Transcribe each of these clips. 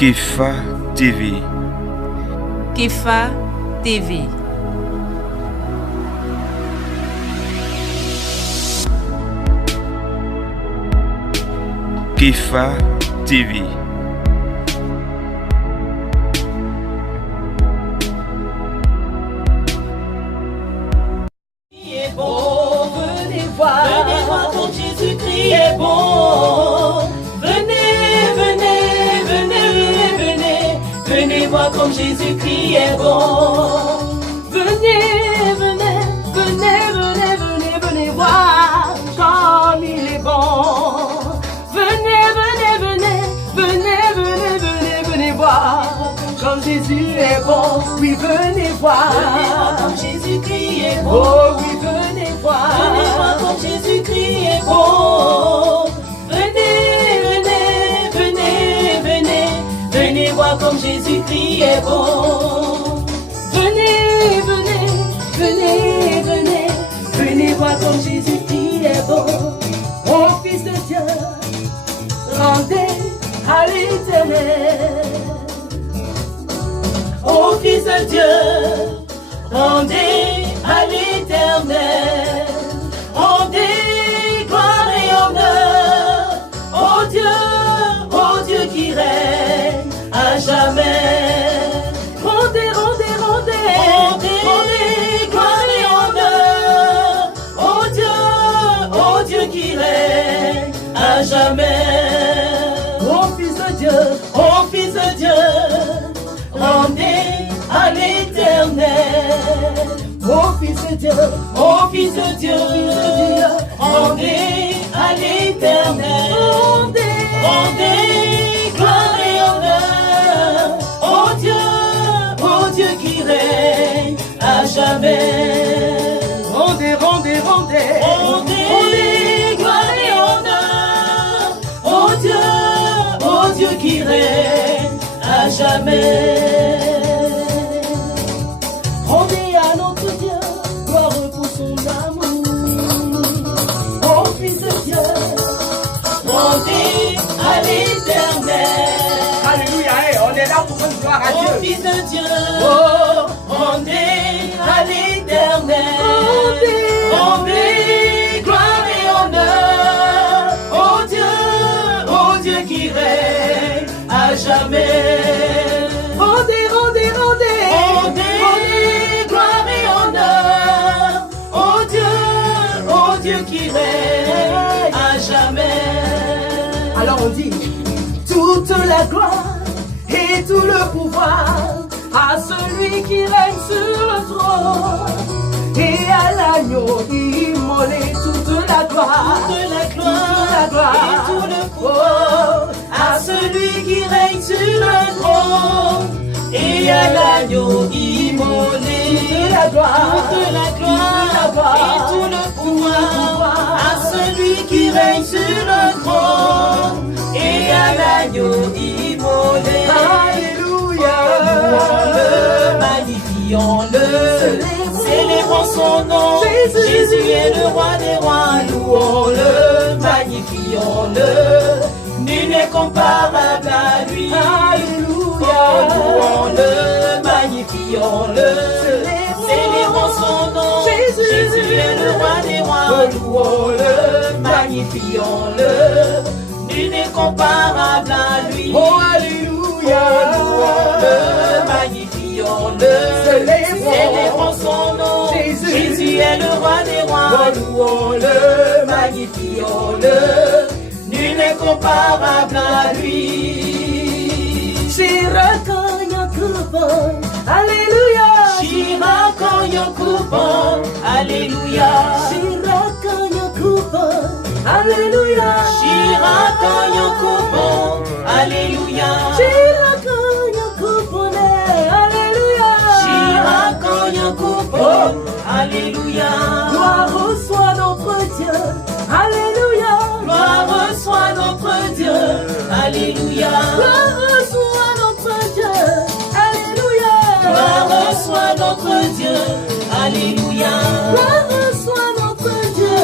Kefa TV. Kefa TV. Kefa TV. Venez voir comme Jésus-Christ est bon. Venez voir comme Jésus-Christ est bon. Venez voir comme il est bon. Venez voir comme Jésus est bon. Oui, venez voir comme Jésus-Christ est bon. Oh oui, venez voir comme Jésus-Christ est bon. Venez voir comme Jésus-Christ est bon. Venez voir comme Jésus-Christ est bon. Mon Fils de Dieu, rendez à l'Éternel. Ô Fils de Dieu, rendez à l'Éternel. Rendez gloire et honneur. Ô Dieu qui règne à jamais. Rendez gloire et honneur. Ô Dieu qui règne à jamais. Ô Fils de Dieu, rendez à l'Éternel. Ô Fils de Dieu, rendez à l'Éternel. Rendez gloire et honneur. Ô Dieu qui règne à jamais. Rendez gloire et honneur. Ô Dieu qui règne à jamais. Rendez à notre Dieu gloire pour son amour. Ô Fils de Dieu, rendez à l'Éternel. Alléluia, on est là pour rendre gloire à Dieu. Ô Fils de Dieu, rendez à l'Éternel. Rendez gloire et honneur. Ô Dieu qui règne à jamais. Rendez gloire et honneur. Ô Dieu qui règne à jamais. Alors on dit toute la gloire et tout le pouvoir à celui qui règne sur le trône et à l'agneau immolé. Toute la gloire et tout le pouvoir à celui qui règne sur le trône et à l'agneau immolé. Toute la gloire et tout le pouvoir à celui qui règne sur le trône et à l'agneau immolé. Alléluia. Magnifions-le, célébrons son nom. Jésus est le roi des rois, louons-le, magnifions-le. Nul n'est comparable à lui. Alléluia. Louons-le, magnifions-le, célébrons son nom. Jésus est le roi des rois, louons-le, magnifions-le. Nul n'est comparable à lui. Oh, alléluia. Louons-le, magnifions-le, célébrons son nom. Jésus est le roi des rois, louons-le, magnifions-le. Nul n'est comparable à lui. Alléluia. Alléluia. Alléluia. Alléluia. Alléluia. Gloire reçoit notre Dieu. Alléluia. Gloire reçoit notre Dieu. Alléluia. Gloire reçoit notre Dieu. Alléluia. Gloire reçoit notre Dieu. Alléluia. Gloire reçoit notre Dieu.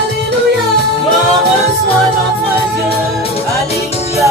Alléluia. Gloire reçoit notre Dieu. Alléluia.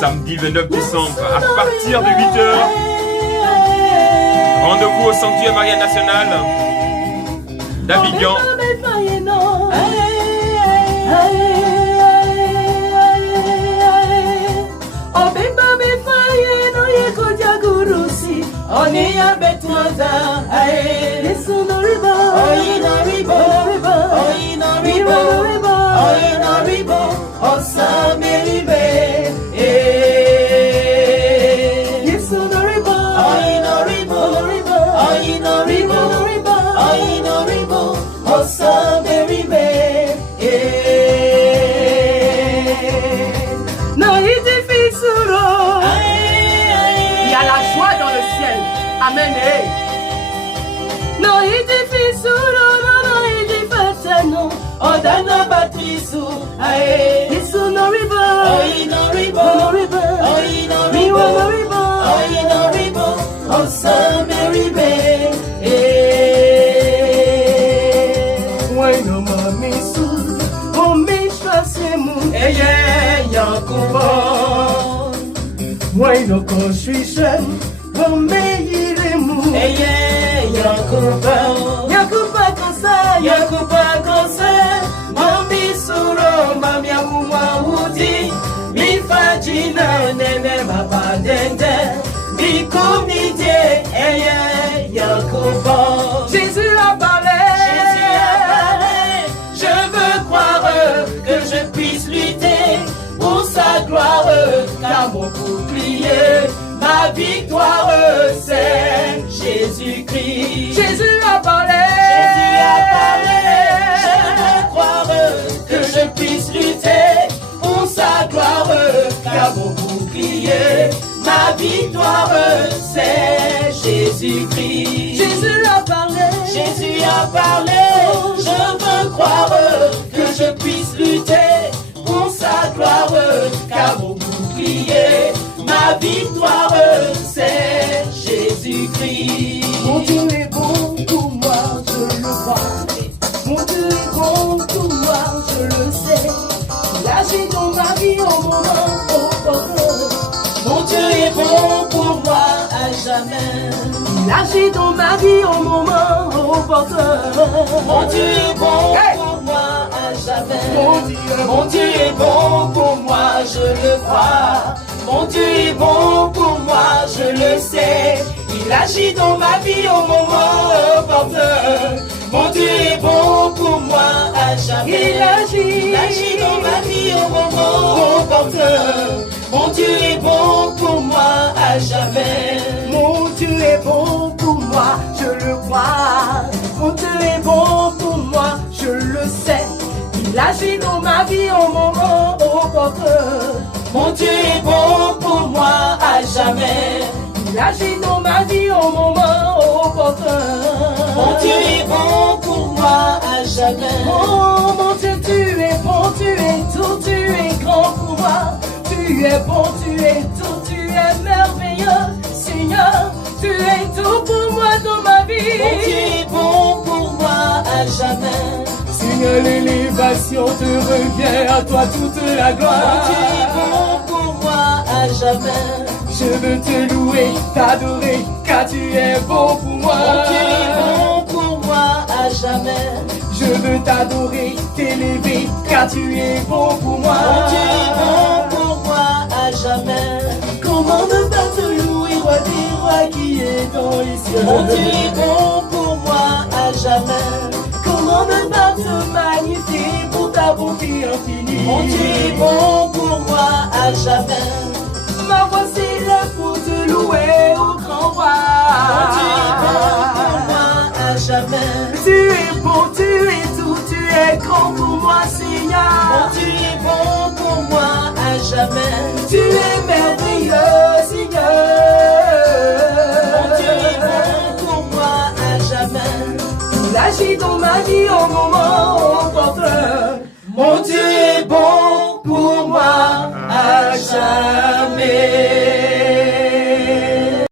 samedi 29 décembre à partir de 8h. Rendez-vous au Sanctuaire Marial National d'Abidjan. Il y a la joie dans le ciel. Amen. No iti fisuro no iti fatano odana batrisu ae isu no river oi no river no river oi no river oi no river o sameri be when no mami su o mi shasemu eye yakubo when no construction o me yiremu eye Yakuba konsa Mami suro mami amuma uti Mi fajina nene mapadende Mi comité Yakuba Jésus a parlé Je veux croire que je puisse lutter Pour sa gloire car mon bouclier Ma victoire c'est Jésus-Christ. Jésus a parlé. Je veux croire que je puisse lutter pour sa gloire. Car mon bouclier, ma victoire c'est Jésus-Christ. Jésus a parlé. Je veux croire que je puisse lutter pour sa gloire. Car mon bouclier, ma victoire c'est Jésus-Christ. Mon Dieu est bon pour moi, je le vois. Mon Dieu est bon pour moi, je le sais. Il agit dans ma vie au moment opportun. Mon Dieu est bon pour moi à jamais. Il agit dans ma vie au moment opportun. Mon Dieu est bon pour moi à jamais. Mon Dieu est bon pour moi, je le crois. Mon Dieu est bon pour moi, je le sais. Il agit dans ma vie au moment opportun. Mon Dieu est bon pour moi à jamais. Il agit dans ma vie au moment opportun. Mon Dieu est bon pour moi à jamais. Mon Dieu est bon pour moi, je le crois. Mon Dieu est bon pour moi, je le sais. Il agit dans ma vie au moment opportun. Mon Dieu est bon pour moi à jamais. Il agit dans ma vie au moment opportun. Mon Dieu est bon pour moi à jamais. Oh mon Dieu, tu es bon, tu es tout, tu es grand pour moi. Tu es bon, tu es tout, tu es merveilleux. Seigneur, tu es tout pour moi dans ma vie. Mon Dieu est bon pour moi à jamais. Seigneur, l'élévation te revient, à toi toute la gloire. Mon Dieu est bon pour moi à jamais. Je veux te louer, t'adorer, car tu es bon pour moi. Mon Dieu est bon pour moi à jamais. Je veux t'adorer, t'élever, car tu es bon pour moi. Mon Dieu est bon pour moi à jamais. Comment ne pas te louer, roi des rois qui est dans les cieux. Mon Dieu est bon pour moi à jamais. Comment ne pas te magnifier pour ta bonté infinie. Mon Dieu est bon pour moi à jamais. Ma voix s'élève pour te louer au grand roi. Mon Dieu est bon pour moi à jamais. Tu es bon, tu es tout, tu es grand pour moi, Seigneur. Mon Dieu est bon pour moi à jamais. Tu es merveilleux, Seigneur. Mon Dieu est bon pour moi à jamais. Il agit dans ma vie au moment opportun. Mon Dieu est bon pour moi à jamais.